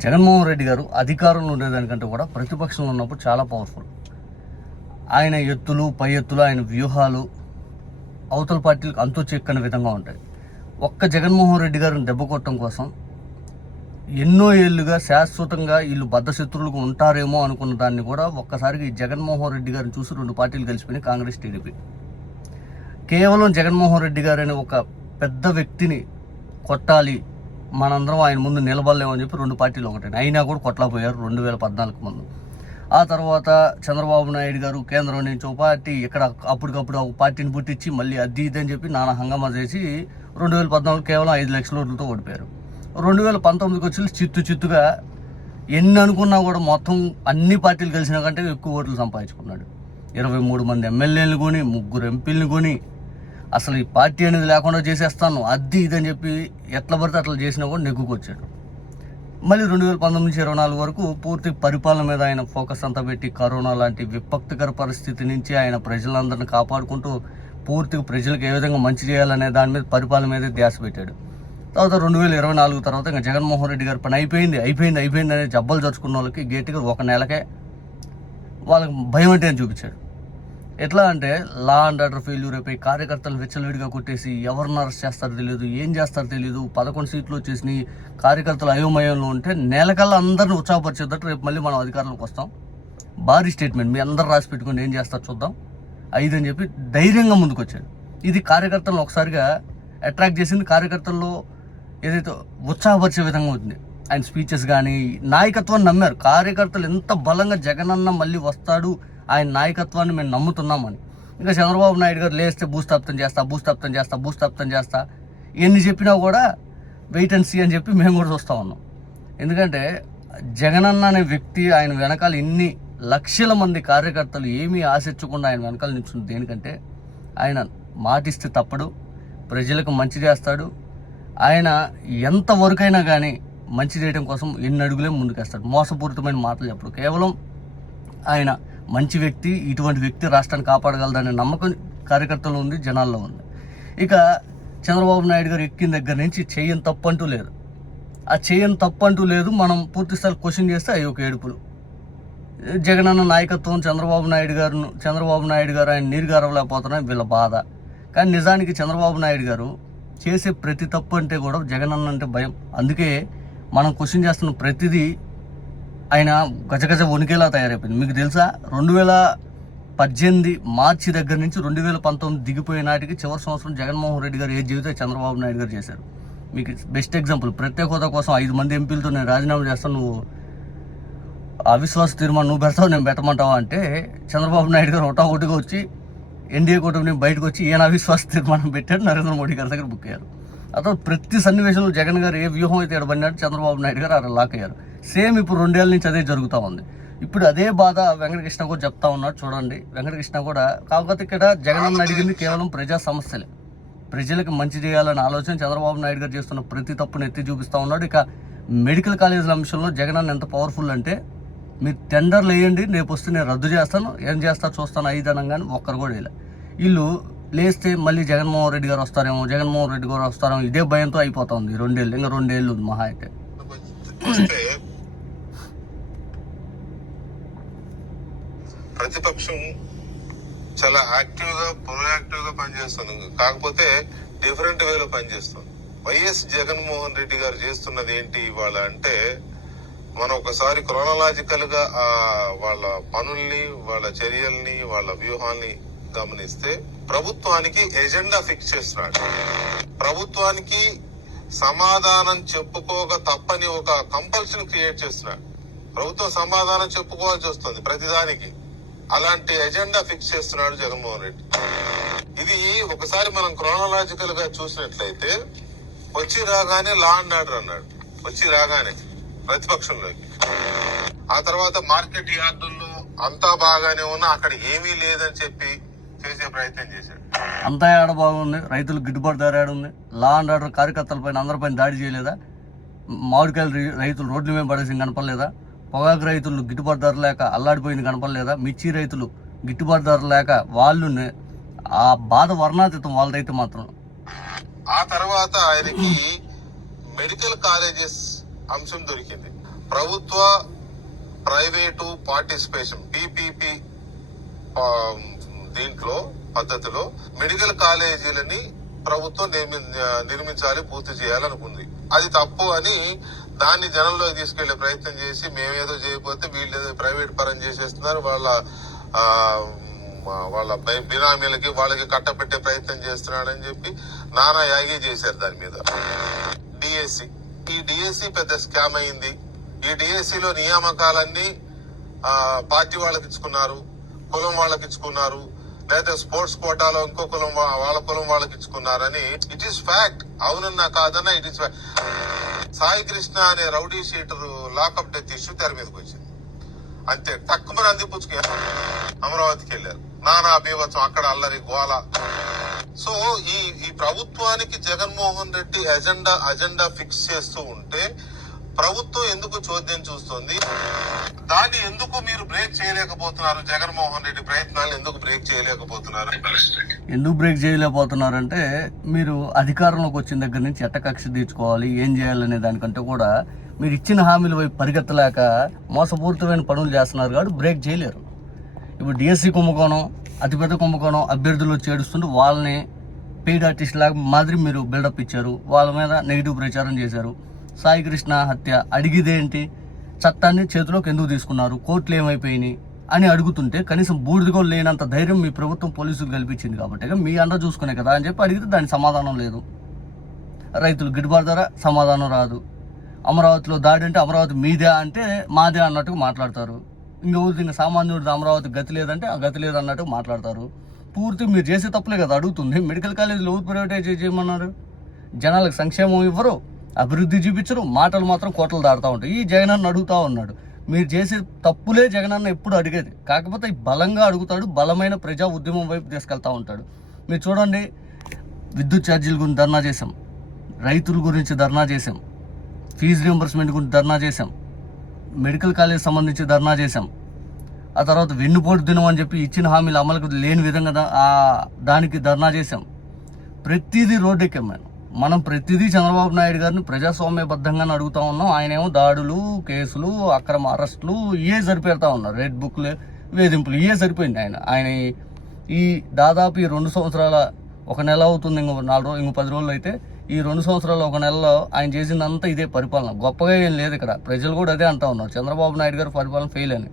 జగన్మోహన్ రెడ్డి గారు అధికారంలో ఉండేదానికంటే కూడా ప్రతిపక్షంలో ఉన్నప్పుడు చాలా పవర్ఫుల్. ఆయన ఎత్తులు పై ఎత్తులు, ఆయన వ్యూహాలు అవతల పార్టీలకు అంతు చెక్కని విధంగా ఉంటాయి. ఒక్క జగన్మోహన్ రెడ్డి గారిని దెబ్బ కొట్టడం కోసం ఎన్నో ఏళ్ళుగా శాశ్వతంగా వీళ్ళు బద్ధశత్రువులకు ఉంటారేమో అనుకున్న దాన్ని కూడా ఒక్కసారికి జగన్మోహన్ రెడ్డి గారిని చూసి రెండు పార్టీలు కలిసిపోయినాయి, కాంగ్రెస్, టీడీపీ. కేవలం జగన్మోహన్ రెడ్డి గారు అనే ఒక పెద్ద వ్యక్తిని కొట్టాలి, మనందరం ఆయన ముందు నిలబడలేమని చెప్పి రెండు పార్టీలు ఒకటే, అయినా కూడా కొట్టలేకపోయారు 2014 ముందు. ఆ తర్వాత చంద్రబాబు నాయుడు గారు కేంద్రం నుంచి ఒక పార్టీ, ఇక్కడ అప్పటికప్పుడు ఒక పార్టీని పుట్టించి మళ్ళీ అది ఇది అని చెప్పి నానా హంగామా చేసి 2014 కేవలం 5 లక్షల ఓట్లతో ఓడిపోయారు. 2019కి వచ్చి చిత్తుగా ఎన్ని అనుకున్నా కూడా మొత్తం అన్ని పార్టీలు కలిసిన కంటే ఎక్కువ ఓట్లు సంపాదించుకున్నాడు. 23 మంది ఎమ్మెల్యేలను కొని, 3 ఎంపీలను కొని, అసలు ఈ పార్టీ అనేది లేకుండా చేసేస్తాను అది ఇదని చెప్పి ఎట్లా పడితే అట్లా చేసినా కూడా నెగ్గుకొచ్చాడు. మళ్ళీ 2019 నుంచి 24 వరకు పూర్తి పరిపాలన మీద ఆయన ఫోకస్ అంతా పెట్టి కరోనా లాంటి విపత్తికర పరిస్థితి నుంచి ఆయన ప్రజలందరిని కాపాడుకుంటూ పూర్తిగా ప్రజలకు ఏ విధంగా మంచి చేయాలనే దాని మీద, పరిపాలన మీద ధ్యాస పెట్టాడు. తర్వాత 2024 తర్వాత ఇంకా జగన్మోహన్ రెడ్డి గారి పని అయిపోయింది అనే జబ్బలు జరుచుకున్న వాళ్ళకి గట్టిగా ఒక నెలకే వాళ్ళకి భయం అంటే అని చూపించాడు. ఎట్లా అంటే లా అండ్ ఆర్డర్ ఫెయిల్యూర్ అయిపోయి కార్యకర్తలు విచ్చలవిడిగా కొట్టేసి ఎవరిని అరెస్ట్ చేస్తారో తెలియదు, ఏం చేస్తారో తెలియదు, 11 సీట్లు వచ్చేసి కార్యకర్తలు అయోమయంలో ఉంటే నెలకల్లా అందరిని ఉత్సాహపరిచేటట్టు రేపు మళ్ళీ మనం అధికారంలోకి వస్తాం, భారీ స్టేట్మెంట్ మీ అందరు రాసి పెట్టుకుని ఏం చేస్తారో చూద్దాం 5 అని చెప్పి ధైర్యంగా ముందుకు వచ్చాడు. ఇది కార్యకర్తలను ఒకసారిగా అట్రాక్ట్ చేసింది, కార్యకర్తల్లో ఏదైతే ఉత్సాహపరిచే విధంగా ఉంది. ఆయన స్పీచెస్ కానీ నాయకత్వాన్ని నమ్మారు కార్యకర్తలు, ఎంత బలంగా జగనన్న మళ్ళీ వస్తాడు, ఆయన నాయకత్వాన్ని మేము నమ్ముతున్నామని. ఇంకా చంద్రబాబు నాయుడు గారు లేస్తే భూస్థాపితం చేస్తా ఎన్ని చెప్పినా కూడా వెయిట్ అండ్ సీ అని చెప్పి మేము కూడా చూస్తూ ఉన్నాం. ఎందుకంటే జగనన్న అనే వ్యక్తి, ఆయన వెనకాల ఇన్ని లక్షల మంది కార్యకర్తలు ఏమీ ఆశించకుండా ఆయన వెనకాల నిల్చుంది దేనికంటే ఆయన మాటిస్తే తప్పడు, ప్రజలకు మంచి చేస్తాడు, ఆయన ఎంతవరకైనా కానీ మంచి చేయడం కోసం ఎన్ని అడుగులే ముందుకేస్తాడు, మోసపూరితమైన మాటలు చెప్పడు. కేవలం ఆయన మంచి వ్యక్తి, ఇటువంటి వ్యక్తి రాష్ట్రాన్ని కాపాడగలదనే నమ్మకం కార్యకర్తలు ఉంది, జనాల్లో ఉంది. ఇక చంద్రబాబు నాయుడు గారు ఎక్కిన దగ్గర నుంచి చేయని తప్పు అంటూ లేదు. ఆ చేయని తప్పు అంటూ లేదు. మనం పూర్తిస్థాయి క్వశ్చన్ చేస్తే అవి ఒక ఏడుపులు. జగనన్న నాయకత్వం, చంద్రబాబు నాయుడు గారు ఆయన నీరు గారవలేకపోతున్నాయి వీళ్ళ బాధ. కానీ నిజానికి చంద్రబాబు నాయుడు గారు చేసే ప్రతి తప్పు అంటే కూడా జగనన్న అంటే భయం. అందుకే మనం క్వశ్చన్ చేస్తున్న ప్రతిదీ ఆయన గజగజ వణికేలా తయారైపోయింది. మీకు తెలుసా 2018 మార్చి దగ్గర నుంచి 2019 దిగిపోయే నాటికి చివరి సంవత్సరం జగన్మోహన్ రెడ్డి గారు ఏ జీవితం చంద్రబాబు నాయుడు గారు చేశారు. మీకు బెస్ట్ ఎగ్జాంపుల్, ప్రత్యేక హోదా కోసం 5 మంది ఎంపీలతో నేను రాజీనామా చేస్తాను, నువ్వు అవిశ్వాస తీర్మానం నువ్వు పెడతావు నేను పెట్టమంటావా అంటే చంద్రబాబు నాయుడు గారు ఒకటిగా వచ్చి ఎన్డీఏ కూటమి బయటకు వచ్చి ఈయన అవిశ్వాస తీర్మానం పెట్టాడు, నరేంద్ర మోడీ గారి దగ్గర బుక్ అయ్యారు. అతను ప్రతి సన్నివేశంలో జగన్ గారు ఏ వ్యూహం అయితే ఎడబడినాడు చంద్రబాబు నాయుడు గారు అలా లాక్ అయ్యారు. సేమ్ ఇప్పుడు 2 ఏళ్ళ నుంచి అదే జరుగుతూ ఉంది. ఇప్పుడు అదే బాధ వెంకటకృష్ణ కూడా చెప్తా ఉన్నాడు. చూడండి, వెంకటకృష్ణ కూడా, కాకపోతే ఇక్కడ జగన్ అడిగింది కేవలం ప్రజా సమస్యలే, ప్రజలకు మంచి చేయాలనే ఆలోచన చంద్రబాబు నాయుడు గారు చేస్తున్న ప్రతి తప్పును ఎత్తి చూపిస్తూ ఉన్నాడు. ఇక మెడికల్ కాలేజీల అంశంలో జగన్ ఎంత పవర్ఫుల్ అంటే, మీరు టెండర్లు వేయండి, రేపు వస్తే నేను రద్దు చేస్తాను, ఏం చేస్తా చూస్తాను 5 అనగానే ఒక్కరు కూడా వేయలే. వీళ్ళు లేస్తే మళ్ళీ జగన్మోహన్ రెడ్డి గారు వస్తారేమో ఇదే భయంతో అయిపోతుంది 2 ఏళ్ళు. ఇంకా 2 ఏళ్ళు ఉంది మహా అయితే. ప్రతిపక్షం చాలా ప్రొయాక్టివ్ గా పనిచేస్తుంది, కాకపోతే డిఫరెంట్ వేలో పనిచేస్తుంది. వైఎస్ జగన్మోహన్ రెడ్డి గారు చేస్తున్నది ఏంటి ఇవాళ అంటే, మనం ఒకసారి క్రోనలాజికల్ గా వాళ్ళ పనుల్ని, వాళ్ళ చర్యల్ని, వాళ్ళ వ్యూహాల్ని గమనిస్తే ప్రభుత్వానికి ఎజెండా ఫిక్స్ చేస్తున్నాడు. ప్రభుత్వానికి సమాధానం చెప్పుకోక తప్పని ఒక కంపల్షన్ క్రియేట్ చేస్తున్నాడు. ప్రభుత్వం సమాధానం చెప్పుకోవాల్సి వస్తుంది ప్రతిదానికి. అలాంటి ఎజెండా ఫిక్స్ చేస్తున్నాడు జగన్మోహన్ రెడ్డి. ఇది ఒకసారి మనం క్రోనలాజికల్ గా చూసినట్లయితే, వచ్చి రాగానే లా అండ్ ఆర్డర్ అన్నాడు, వచ్చి రాగానే ప్రతిపక్షంలోకి. ఆ తర్వాత మార్కెట్ యార్డుల్లో అంతా బాగానే ఉన్నా అక్కడ ఏమీ లేదని చెప్పి చేసే ప్రయత్నం చేశాడు. అంతా ఏడ బాగుంది, రైతులకు గిట్టుబాటు ధర ఏడుంది, లా అండ్ ఆర్డర్ కార్యకర్తలపైన అందరిపైన దాడి చేయలేదా, మామిడికాయలు రైతులు రోడ్ల మీద పడేసి కనపడలేదా, పొగాకు రైతులు గిట్టుబాటు ధర లేక అల్లాడిపోయింది కనపడలేదా, మిర్చి రైతులు గిట్టుబాటు ధర లేక వాళ్ళు ఆ బాధ వర్ణాతీతం వాళ్ళదైతే మాత్రం. ఆ తర్వాత ఆయనకి మెడికల్ కాలేజెస్ అంశం దొరికింది. ప్రభుత్వ ప్రైవేటు పార్టిసిపేషన్ PPP దీంట్లో పద్ధతిలో మెడికల్ కాలేజీలని ప్రభుత్వం నిర్మించాలి, పూర్తి చేయాలనుకుంది. అది తప్పు అని దాన్ని జనంలోకి తీసుకెళ్లే ప్రయత్నం చేసి మేమేదో చేయకపోతే వీళ్ళు ఏదో ప్రైవేట్ పరం చేసేస్తున్నారు, వాళ్ళ బినామీలకి వాళ్ళకి కట్టపెట్టే ప్రయత్నం చేస్తున్నాడని చెప్పి నానా యాగి చేశారు. దాని మీద డిఎస్సి, ఈ డిఎస్సి పెద్ద స్కామ్ అయింది. ఈ డిఎస్సిలో నియామకాలన్నీ పార్టీ వాళ్ళకి ఇచ్చుకున్నారు, కులం వాళ్ళకి ఇచ్చుకున్నారు, లేదా స్పోర్ట్స్ కోటాలో ఇంకో కులం వాళ్ళ కులం వాళ్ళకి ఇచ్చుకున్నారని ఇట్ ఈస్ ఫ్యాక్ట్. అవునన్నా కాదన్నా it is fact. Sai Krishna అనే rowdy sheeter lockup death issue తెర మీదకి వచ్చింది. అంతే తక్కువ అందిపుచ్చుకు అమరావతికి వెళ్ళారు. నానా బీభత్సం, అక్కడ అల్లరి గోల. సో ఈ ప్రభుత్వానికి జగన్మోహన్ రెడ్డి అజెండా ఫిక్స్ చేస్తూ ఉంటే ప్రభుత్వం ఎందుకు చోద్యం చూస్తుంది? దాన్ని ఎందుకు మీరు బ్రేక్ చేయలేకపోతున్నారు? జగన్మోహన్ రెడ్డి ప్రయత్నాలు ఎందుకు బ్రేక్ చేయలేకపోతున్నారు? ఎందుకు బ్రేక్ చేయలేకపోతున్నారంటే, మీరు అధికారంలోకి వచ్చిన దగ్గర నుంచి ఎట్ట కక్ష తీర్చుకోవాలి, ఏం చేయాలనే దానికంటే కూడా మీరు ఇచ్చిన హామీల వైపు పరిగెత్తలేక మోసపూరితమైన పనులు చేస్తున్నారు కాబట్టి బ్రేక్ చేయలేరు. ఇప్పుడు డిఎస్సి కుంభకోణం, అతిపెద్ద కుంభకోణం, అభ్యర్థులు వచ్చి ఏడుస్తుంటే వాళ్ళని పెయిడ్ ఆర్టిస్ట్ లాగా మాదిరి మీరు బిల్డప్ ఇచ్చారు, వాళ్ళ మీద నెగిటివ్ ప్రచారం చేశారు. సాయి కృష్ణ హత్య అడిగిదేంటి, చట్టాన్ని చేతిలోకి ఎందుకు తీసుకున్నారు, కోర్టులు ఏమైపోయినాయి అని అడుగుతుంటే కనీసం బూడిదగా లేనంత ధైర్యం మీ ప్రభుత్వం పోలీసులు కల్పించింది కాబట్టి మీ అండ చూసుకునే కదా అని చెప్పి అడిగితే దానికి సమాధానం లేదు. రైతులు గిట్టుబాటు ధర సమాధానం రాదు. అమరావతిలో దాడి అంటే అమరావతి మీదే అంటే మాదే అన్నట్టుగా మాట్లాడతారు. ఇంకా సామాన్యుడు అమరావతి గతి లేదంటే ఆ గతి లేదన్నట్టుగా మాట్లాడతారు. పూర్తి మీరు చేసే తప్పులే కదా అడుగుతుంది. మెడికల్ కాలేజీలు ఎవరు ప్రైవేటైజ్ చేయమన్నారు? జనాలకు సంక్షేమం ఇవ్వరు, అభివృద్ధి చూపించరు, మాటలు మాత్రం కోటలు దాడుతూ ఉంటాయి. ఈ జగనన్న అడుగుతూ ఉన్నాడు. మీరు చేసే తప్పులే జగనన్న ఎప్పుడు అడిగేది, కాకపోతే బలంగా అడుగుతాడు, బలమైన ప్రజా ఉద్యమం వైపు తీసుకెళ్తూ ఉంటాడు. మీరు చూడండి, విద్యుత్ ఛార్జీల గురించి ధర్నా చేశాం, రైతుల గురించి ధర్నా చేశాం, ఫీజు రియంబర్స్మెంట్ గురించి ధర్నా చేశాం, మెడికల్ కాలేజ్ సంబంధించి ధర్నా చేశాం. ఆ తర్వాత వెన్నుపోటు దినం అని చెప్పి ఇచ్చిన హామీలు అమలుకు లేని విధంగా దానికి ధర్నా చేశాం. ప్రతిదీ రోడ్డు ఎక్కాం. మనం ప్రతిదీ చంద్రబాబు నాయుడు గారిని ప్రజాస్వామ్యబద్ధంగానే అడుగుతూ ఉన్నాం. ఆయన ఏమో దాడులు, కేసులు, అక్రమ అరెస్టులు ఇవే సరిపెడతా ఉన్నారు. రెడ్ బుక్లు, వేధింపులు ఇవే సరిపోయింది. ఆయన ఈ దాదాపు ఈ 2 సంవత్సరాల 1 నెల అవుతుంది, ఇంకో 4 రోజులు, ఇంకో 10 రోజులు అయితే ఈ 2 సంవత్సరాల 1 నెలలో ఆయన చేసిందంతా ఇదే పరిపాలన. గొప్పగా ఏం లేదు ఇక్కడ. ప్రజలు కూడా అదే అంటూ ఉన్నారు, చంద్రబాబు నాయుడు గారు పరిపాలన ఫెయిల్ అని.